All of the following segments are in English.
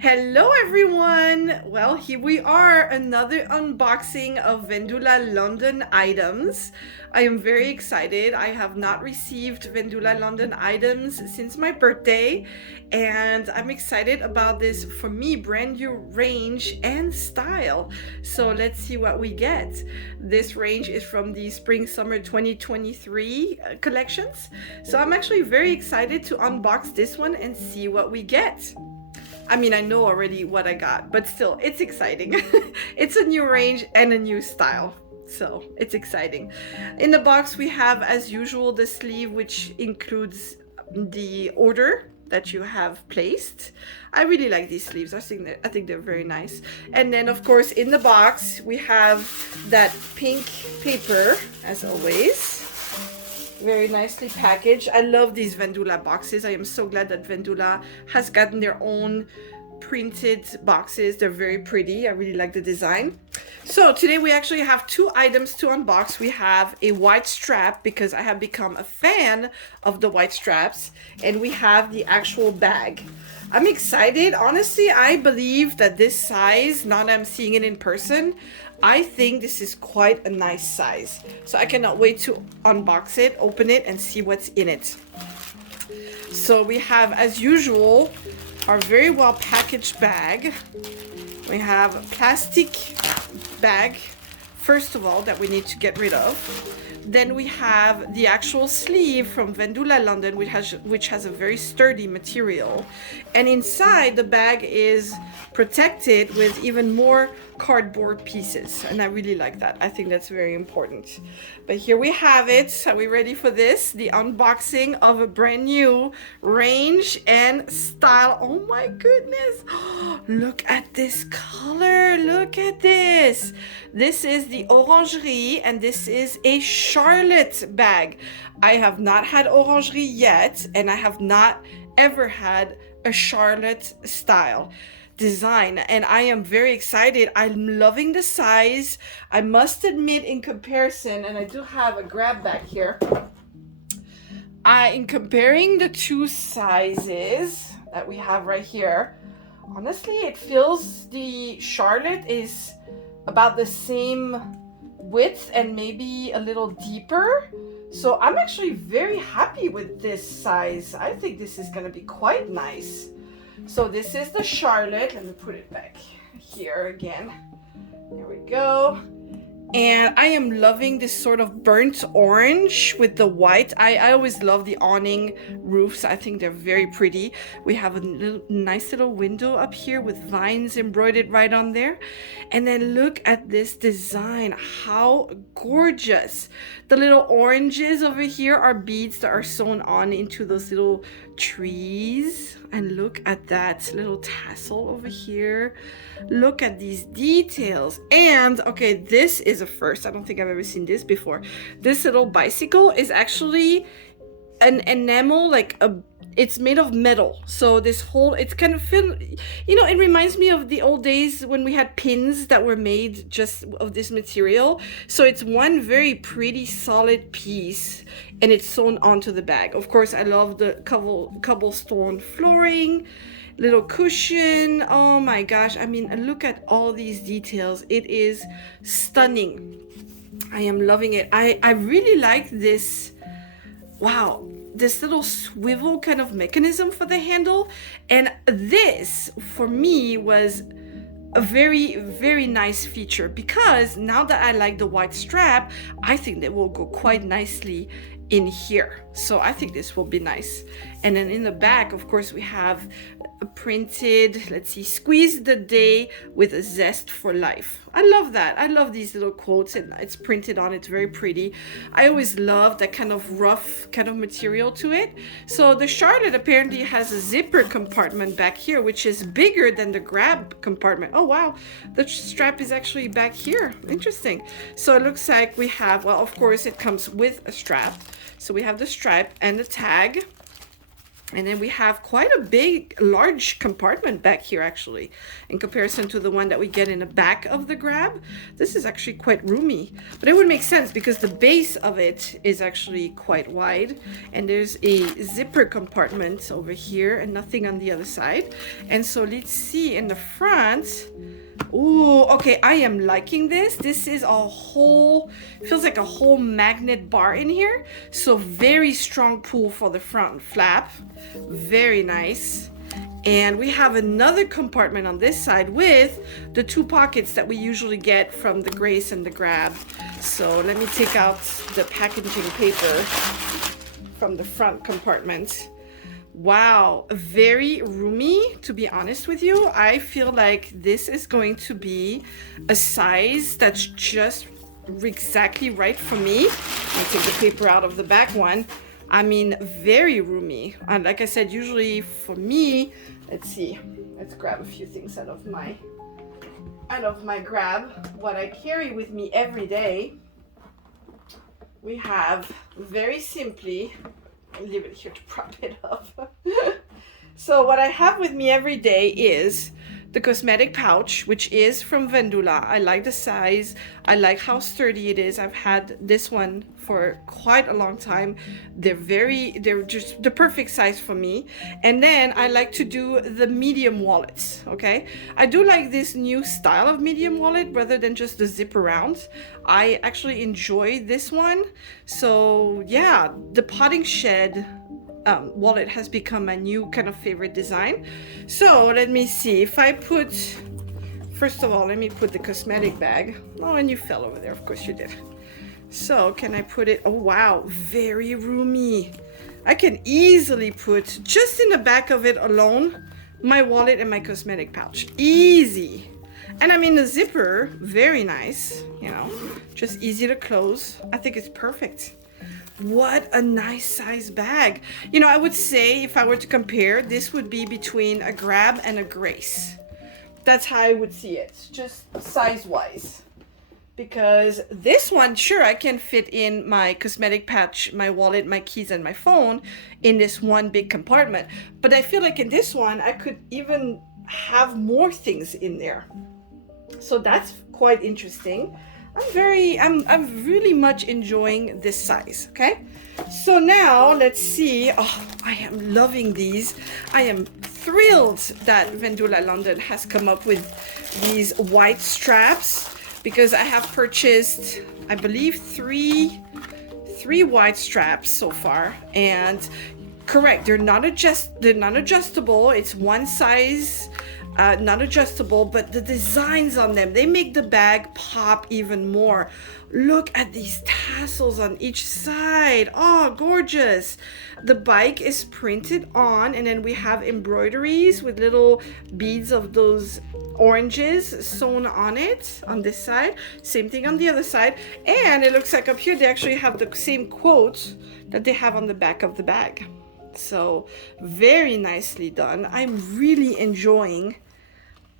Hello everyone! Well, here we are, another unboxing of Vendula London items. I am very excited. I have not received Vendula London items since my birthday, and I'm excited about this, for me, brand new range and style. So let's see what we get. This range is from the Spring Summer 2023 collections. So I'm actually very excited to unbox this one and see what we get. I mean, I know already what I got, but still, it's exciting. It's a new range and a new style. So it's exciting. In the box, we have, as usual, the sleeve, which includes the order that you have placed. I really like these sleeves. I think they're very nice. And then, of course, in the box, we have that pink paper, as always. Very nicely packaged. I love these Vendula boxes. I am so glad that Vendula has gotten their own printed boxes. They're very pretty. I really like the design. So today we actually have two items to unbox. We have a white strap because I have become a fan of the white straps, and we have the actual bag. I'm excited. Honestly, I believe that this size, now that I'm seeing it in person, I think this is quite a nice size. So I cannot wait to unbox it, open it, and see what's in it. So we have, as usual, our very well packaged bag. We have a plastic bag, first of all, that we need to get rid of. Then we have the actual sleeve from Vendula London, which has a very sturdy material. And inside, the bag is protected with even more cardboard pieces. And I really like that. I think that's very important. But here we have it. Are we ready for this? The unboxing of a brand new range and style. Oh my goodness. Look at this color. Look at this. This is the Orangerie, and this is a Charlotte bag. I have not had Orangerie yet, and I have not ever had a Charlotte style design, and I am very excited. I'm loving the size. I must admit, in comparison, and I do have a grab bag here, in comparing the two sizes that we have right here, honestly, it feels the Charlotte is about the same width and maybe a little deeper. So I'm actually very happy with this size. I think this is going to be quite nice. So this is the Charlotte. Let me put it back here again. There we go. And I am loving this sort of burnt orange with the white. I always love the awning roofs. I think they're very pretty. We have a nice little window up here with vines embroidered right on there. And then look at this design. How gorgeous. The little oranges over here are beads that are sewn on into those little trees. And look at that little tassel over here. Look at these details. And okay, this is a first. I don't think I've ever seen this before. This little bicycle is actually an enamel, it's made of metal. So this whole, it's kind of it reminds me of the old days when we had pins that were made just of this material. So it's one very pretty solid piece, and it's sewn onto the bag. Of course, I love the cobblestone flooring, little cushion. Oh my gosh, I mean, look at all these details. It is stunning. I am loving it. I really like this. Wow, this little swivel kind of mechanism for the handle. And this, for me, was a very, very nice feature, because now that I like the white strap, I think they will go quite nicely in here. So I think this will be nice. And then in the back, of course, we have a printed, let's see, squeeze the day with a zest for life. I love that. I love these little quotes, and it's printed on. It's very pretty. I always love that kind of rough kind of material to it. So the Charlotte apparently has a zipper compartment back here, which is bigger than the grab compartment. Oh wow, the strap is actually back here. Interesting. So it looks like we have, well, of course it comes with a strap. So we have the strap and the tag. And then we have quite a large compartment back here, actually, in comparison to the one that we get in the back of the Grab. This is actually quite roomy, but it would make sense because the base of it is actually quite wide, and there's a zipper compartment over here and nothing on the other side. And so let's see in the front. Ooh, okay, I am liking this. This is a whole, feels like a whole magnet bar in here. So very strong pull for the front flap. Very nice. And we have another compartment on this side with the 2 pockets that we usually get from the Grace and the Grab. So let me take out the packaging paper from the front compartment. Wow, very roomy, to be honest with you. I feel like this is going to be a size that's just exactly right for me. Let me take the paper out of the back one. I mean, very roomy. And like I said, usually for me, let's see, let's grab a few things out of my Grab. What I carry with me every day, we have very simply, I'll leave it here to prop it up. So what I have with me every day is the cosmetic pouch, which is from Vendula. I like the size. I like how sturdy it is. I've had this one for quite a long time. They're just the perfect size for me. And then I like to do the medium wallets, okay? I do like this new style of medium wallet rather than just the zip around. I actually enjoy this one. So yeah, the potting shed wallet has become my new kind of favorite design. So let me see if I put, first of all, let me put the cosmetic bag. Oh, and you fell over there, of course you did. So can I put it, oh wow, very roomy. I can easily put, just in the back of it alone, my wallet and my cosmetic pouch, easy. And I mean the zipper, very nice, you know, just easy to close. I think it's perfect. What a nice size bag. You know, I would say if I were to compare, this would be between a Grab and a Grace. That's how I would see it, just size-wise. Because this one, sure, I can fit in my cosmetic pouch, my wallet, my keys, and my phone in this one big compartment. But I feel like in this one, I could even have more things in there. So that's quite interesting. I'm really much enjoying this size, okay? So now let's see. Oh, I am loving these. I am thrilled that Vendula London has come up with these white straps because I have purchased, I believe, three white straps so far. And correct, they're not adjustable. It's one size. Not adjustable, but the designs on them, they make the bag pop even more. Look at these tassels on each side. Oh, gorgeous. The bike is printed on, and then we have embroideries with little beads of those oranges sewn on it on this side. Same thing on the other side. And it looks like up here they actually have the same quote that they have on the back of the bag. So very nicely done. I'm really enjoying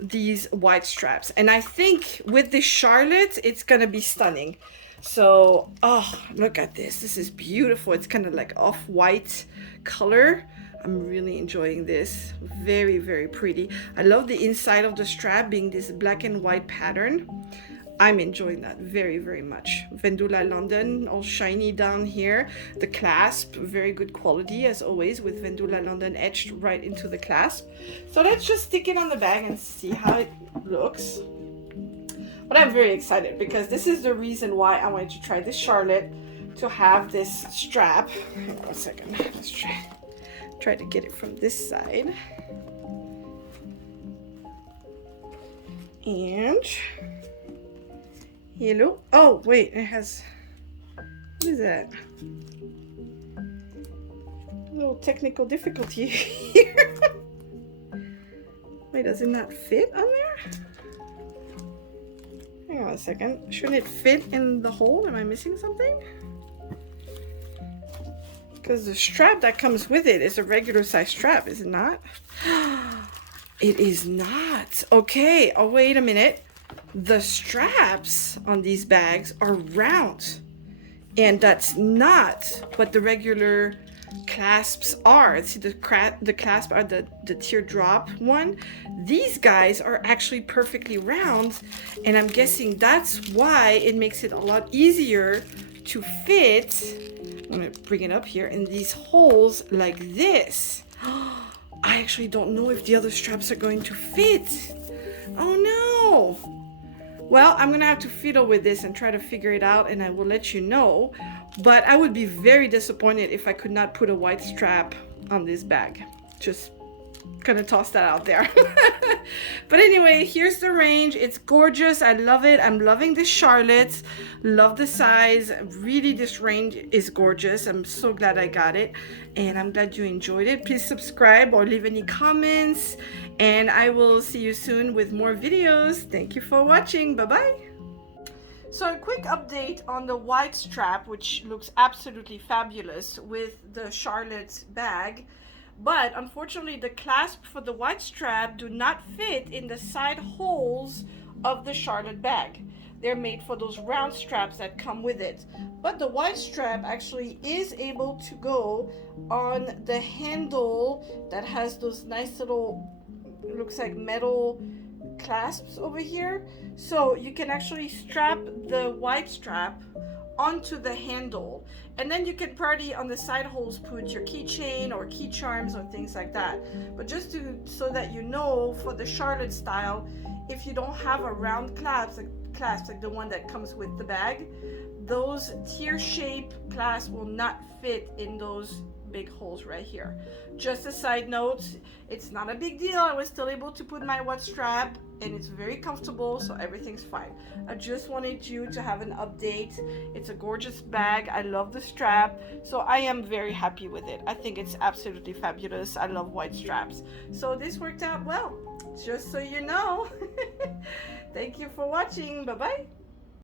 these white straps, and I think with the Charlotte it's gonna be stunning. So oh, look at this is beautiful. It's kind of like off-white color. I'm really enjoying this. Very, very pretty. I love the inside of the strap being this black and white pattern. I'm enjoying that very, very much. Vendula London, all shiny down here. The clasp, very good quality as always, with Vendula London etched right into the clasp. So let's just stick it on the bag and see how it looks. But I'm very excited because this is the reason why I wanted to try this Charlotte, to have this strap. Hang on a second. Let's try to get it from this side. And hello. Oh, wait, it has, what is that? A little technical difficulty here. Wait, does it not fit on there? Hang on a second. Shouldn't it fit in the hole? Am I missing something? Because the strap that comes with it is a regular size strap, is it not? It is not. Okay. Oh, wait a minute. The straps on these bags are round, and that's not what the regular clasps are. See, the clasp are the teardrop one. These guys are actually perfectly round, and I'm guessing that's why it makes it a lot easier to fit. I'm gonna bring it up here in these holes like this. I actually don't know if the other straps are going to fit. Oh no. Well, I'm gonna have to fiddle with this and try to figure it out, and I will let you know. But I would be very disappointed if I could not put a white strap on this bag. Just gonna toss that out there. But anyway, here's the range. It's gorgeous. I love it. I'm loving the Charlotte. Love the size. Really, this range is gorgeous. I'm so glad I got it, and I'm glad you enjoyed it. Please subscribe or leave any comments, and I will see you soon with more videos. Thank you for watching. Bye bye. So a quick update on the white strap, which looks absolutely fabulous with the Charlotte bag. But unfortunately, the clasp for the white strap do not fit in the side holes of the Charlotte bag. They're made for those round straps that come with it. But the white strap actually is able to go on the handle that has those nice little, looks like metal clasps over here. So you can actually strap the white strap onto the handle, and then you can probably on the side holes put your keychain or key charms or things like that. But just so that you know, for the Charlotte style, if you don't have a round clasp like the one that comes with the bag, those tear shape clasps will not fit in those big holes right here. Just a side note, it's not a big deal. I was still able to put my white strap, and it's very comfortable, so everything's fine. I just wanted you to have an update. It's a gorgeous bag. I love the strap, so I am very happy with it. I think it's absolutely fabulous. I love white straps, so this worked out well, just so you know. Thank you for watching. Bye bye.